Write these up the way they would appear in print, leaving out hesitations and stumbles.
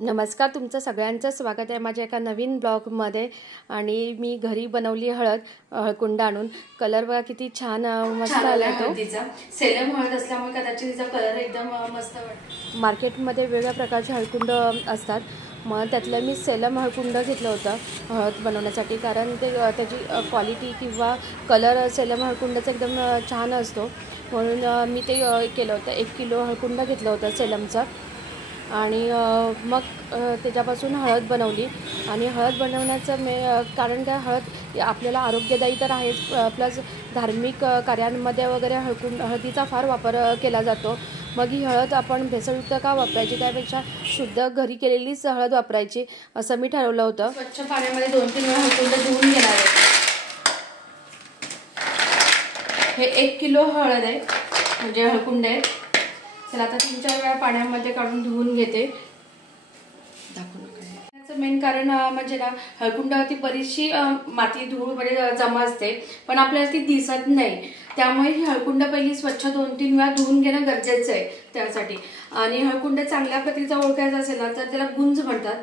नमस्कार, तुमचं सगळ्यांचं स्वागत आहे माझ्या एका नवीन ब्लॉगमध्ये. आणि मी घरी बनवली हळकुंड आणून. कलर बघा किती छान मस्त आला तो. सेलम हळद असल्यामुळे कदाचित तिचा कलर एकदम मस्त वाटतो. मार्केटमध्ये वेगवेगळ्या प्रकारचे हळकुंड असतात, मग त्यातलं मी सेलम हळकुंड घेतलं होतं हळद बनवण्यासाठी, कारण ते त्याची क्वालिटी किंवा कलर सेलम हळकुंडाचा एकदम छान असतो, म्हणून मी ते केलं होतं. 1 किलो हळकुंड घेतलं होतं सेलमचं. आणि मग त्याच्यापासून हळद बनवली. आणि हळद बनवण्याचं कारण काय, हळद आपल्याला आरोग्यदायी तर आहेच, प्लस धार्मिक कार्यांमध्ये वगैरे हळदीचा फार वापर केला जातो. मग ही हळद आपण भेसळयुक्त का वापरायची, त्यापेक्षा शुद्ध घरी केलेलीच हळद वापरायची असं मी ठरवलं होतं. स्वच्छ पाण्यामध्ये 2-3 वेळा हळकुंड धुवून घेणार आहे. हे 1 किलो हळद आहे, म्हणजे हळकुंड आहे. चला आता 3-4 वेळा पाण्यामध्ये काढून धुवून घेते. दाखवू नका. त्याचं मेन कारण म्हणजे ना, हळकुंडावरती बरीचशी माती धूळ म्हणजे जमा असते, पण आपल्याला ती दिसत नाही. त्यामुळे ही हळकुंड पहिली स्वच्छ 2-3 वेळा धुवून घेणं गरजेचं आहे त्यासाठी. आणि हळकुंड चांगल्या प्रतीचा ओळखायचा असेल ना, तर त्याला गुंज म्हणतात.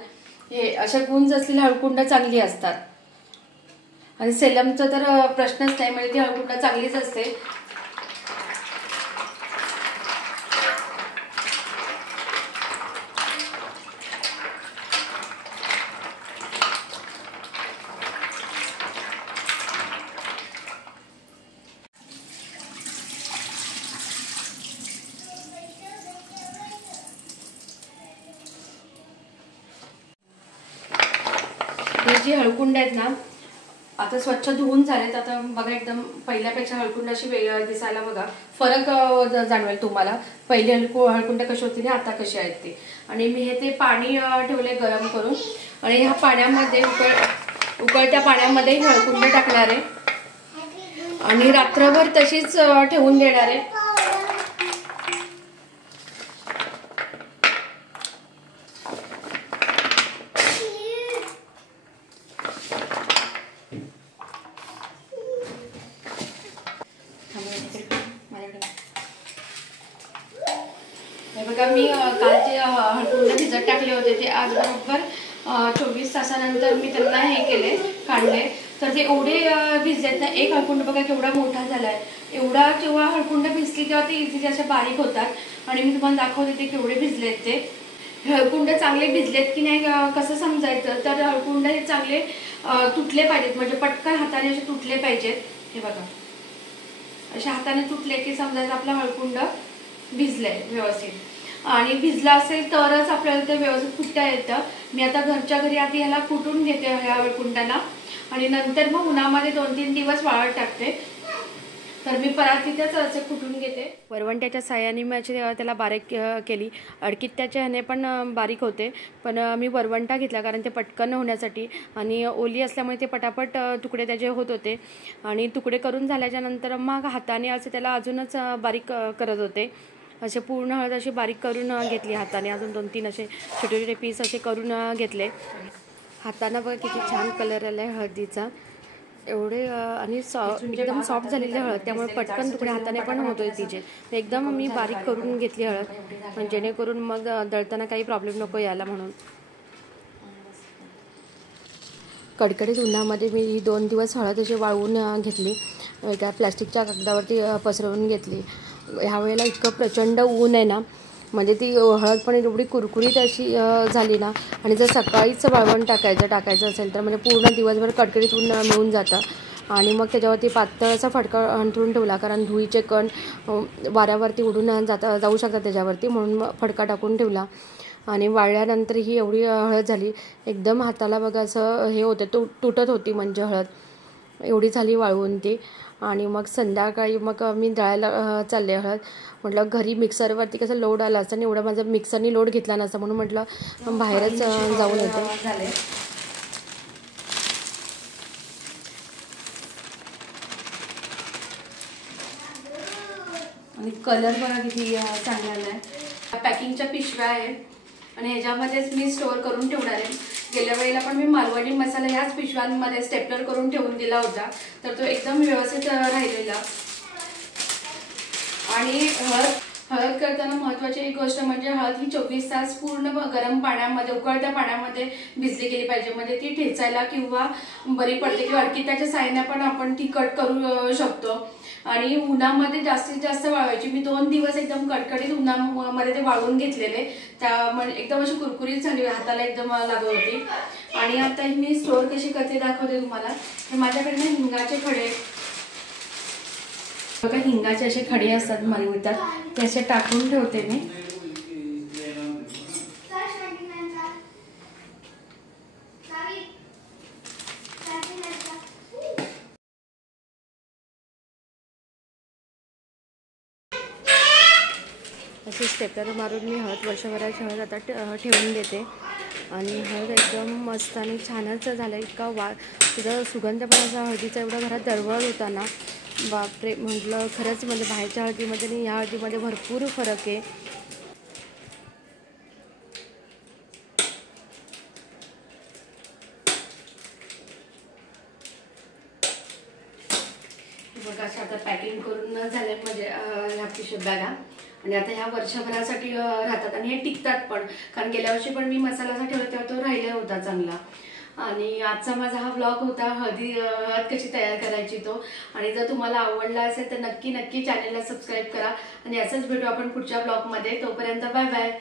हे अशा गुंज असलेली हळकुंड चांगली असतात. आणि सेलमचं तर प्रश्नच नाही, म्हणजे ती हळकुंड चांगलीच असते. हे जी हळकुंड आहेत ना, आता स्वच्छ धुवून झालेत. आता बघा, एकदम पहिल्यापेक्षा हळकुंड अशी वेगळी दिसायला बघा फरक जाणवेल तुम्हाला. पहिली हळकुंड कशी होती आता कशी आहेत ते. आणि मी हे ते पाणी ठेवले गरम करून, आणि ह्या पाण्यामध्ये उकळत्या पाण्यामध्ये हळकुंड टाकणार आहे आणि रात्रभर तशीच ठेवून देणार आहे. हे बघा, मी काल जे हळकुंड भिजत टाकले होते ते आज बरोबर 24 तासानंतर मी त्यांना हे केले, काढले. तर ते एवढे भिजलेत ना. एक हळकुंड बघा केवढा मोठा झालाय. एवढा जेव्हा हळकुंड भिजली तेव्हा ते इझिली असे बारीक होतात. आणि मी तुम्हाला दाखवते ते केवढे भिजलेत. ते हळकुंड चांगले भिजलेत की नाही कसं समजायचं, तर हळकुंड हे चांगले तुटले पाहिजेत, म्हणजे पटकन हाताने असे तुटले पाहिजेत. हे बघा, अशा हाताने तुटले की समजायचं आपलं हळकुंड भिजलंय व्यवस्थित. आणि भिजला असेल तरच आपल्याला ते व्यवस्थित कुटता येतं. मी आता घरच्या घरी आधी ह्याला कुटून घेते ह्या हळकुंडाला, आणि नंतर मग उन्हामध्ये 2-3 दिवस वाळत टाकते. तर मी परातीतच असे कुटून घेते. वरवंट्याच्या साह्याने मी त्याला बारीक केली. अडकित्त्याच्या ह्याने पण बारीक होते, पण मी वरवंटा घेतला कारण ते पटकन होण्यासाठी. आणि ओली असल्यामुळे ते पटापट तुकडे त्याचे होत होते. आणि तुकडे करून झाल्याच्या नंतर मग हाताने असे त्याला अजूनच बारीक करत होते. असे पूर्ण हळद अशी बारीक करून घेतली हाताने. अजून 2-3 असे छोटे छोटे पीस असे करून घेतले. हाताने बघा किती छान कलर आला आहे हळदीचा. एवढे आणि एकदम सॉफ्ट झालेली हळद, त्यामुळे पटकन तुकडे हाताने पण होतोय तिचे. एकदम मी बारीक करून घेतली हळद, जेणेकरून मग दळताना काही प्रॉब्लेम नको यायला म्हणून. कडकडीत उन्हामध्ये मी 2 दिवस हळद अशी वाळवून घेतली. एका प्लॅस्टिकच्या कागदावरती पसरवून घेतली. ह्या वेळेला इतकं प्रचंड ऊन आहे ना, म्हणजे ती हळद पण एवढी कुरकुरीत अशी झाली ना. आणि जर सकाळीच वाळवण टाकायचं असेल तर म्हणजे पूर्ण दिवसभर कडकडीत ऊन मिळून जातं. आणि मग त्याच्यावरती पातळ असा फडका अंथरून ठेवला, कारण धुळीचे कण वाऱ्यावरती उडून जाऊ शकतात त्याच्यावरती, म्हणून मग फडका टाकून ठेवला. आणि वाळल्यानंतर ही एवढी हळद झाली, एकदम हाताला बघा असं हे होतं, तुटत होती म्हणजे हळद, एवढी झाली वाळवून ती. आणि मग संध्याकाळी मग मी दळायला चालले हळद. म्हटलं घरी मिक्सरवरती कसं लोड आला असतं, एवढं माझं मिक्सरनी लोड घेतला नसता, म्हणून म्हटलं बाहेरच जाऊन येते. आणि कलर बघा किती चांगला आलाय. पॅकिंगच्या पिशव्या आहेत आणि ह्याच्यामध्येच मी स्टोअर करून ठेवणार आहे. गेल्या वेळेला पण मी मालवणी मसाला ह्याच पिशव्यांमध्ये स्टेपलर करून ठेवून दिला होता, तर तो एकदम व्यवस्थित राहिलेला. आणि हळद करताना महत्त्वाची एक गोष्ट म्हणजे हळद ही 24 तास पूर्ण गरम पाण्यामध्ये, उकळत्या पाण्यामध्ये भिजली गेली पाहिजे, म्हणजे ती ठेचायला किंवा बरी पडते किंवा अडकित्याच्या साहाय्याने पण आपण ती कट करू शकतो. आणि उन्हामध्ये जास्तीत जास्त वाळवायची. मी 2 दिवस एकदम कडकडीत उन्हामध्ये ते वाळवून घेतलेले, त्यामुळे एकदम अशी कुरकुरीत झाली, हाताला एकदम लागत होती. आणि आता मी स्टोर कशी करते दाखवते तुम्हाला. तर माझ्याकडे हिंगाचे खडे बघा, हिंगाचे असे खडे असतात मिळतात, ते असे टाकून ठेवते मी. असे स्टेपलर मारून मी हळद, वर्षभराची हळद आता ठेवून देते. आणि हळद एकदम मस्त आणि छानच झालं. इतका तुझा सुगंध पण असा हळदीचा एवढा घरात दरवळ होता ना, बापरे. म्हटलं खरंच म्हणजे बाहेरच्या हळदीमध्ये आणि या हळदीमध्ये भरपूर फरक आहे. बघा अशा आता पॅकिंग करून झाले म्हणजे ह्या पिशव्या बॅगा. आणि आता ह्या वर्षभरासाठी राहतात आणि हे टिकतात पण, कारण गेल्या वर्षी पण मी मसाला असा ठेवला तेव्हा तो राहिला होता चांगला. आणि आजचा माझा हा ब्लॉग होता हळद कशी तयार करायची तो. आणि जर तुम्हाला आवडला असेल तर नक्की चॅनलला सबस्क्राईब करा. आणि असंच भेटू आपण पुढच्या ब्लॉगमध्ये. तोपर्यंत बाय बाय.